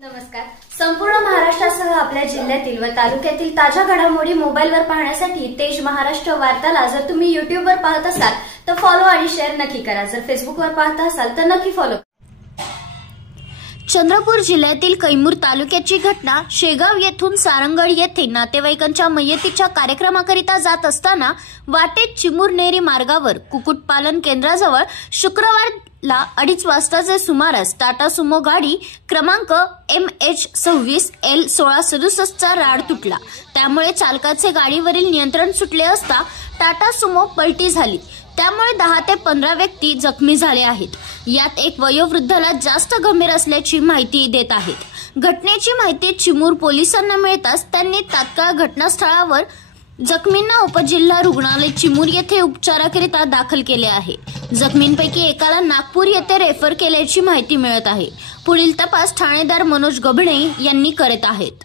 नमस्कार. संपूर्ण महाराष्ट्रासह आपल्या जिल्ह्यातील व तालुक्यातील ताज्या घडामोडी मोबाईलवर पाहण्यासाठी तेज महाराष्ट्र वार्ताला जर तुम्ही युट्यूबवर पाहत असाल तर फॉलो आणि शेअर नक्की करा. जर फेसबुकवर पाहत असाल तर नक्की फॉलो. चंद्रपूर जिल्ह्यातील कैमूर तालुक्याची घटना. शेगाव येथून सारंगड येथे नातेवाईकांच्या मयतीच्या कार्यक्रमाकरिता जात असताना वाटेत चिमुरनेरी मार्गावर कुक्कुटपालन केंद्राजवळ शुक्रवारला 2:30 वाजताचे सुमारास टाटा सुमो गाडी क्रमांक MH26L1667 चा राड तुटला. त्यामुळे चालकाचे गाडीवरील नियंत्रण सुटले असता टाटा सुमो पलटी झाली. त्यामुळे 10 ते 15 व्यक्ती जखमी झाले आहेत. यात एक वयोवृद्धला जास्त गंभीर असल्याची माहिती देत आहेत. घटनेची माहिती चिमूर पोलिसांना मिळताच त्यांनी तात्काळ घटनास्थळावर जखमींना उपजिल्हा रुग्णालय चिमूर येथे उपचाराकरिता दाखल केले आहे. जखमींपैकी एकाला नागपूर येथे रेफर केल्याची माहिती मिळत आहे. पुढील तपास ठाणेदार मनोज गभणे यांनी करत आहेत.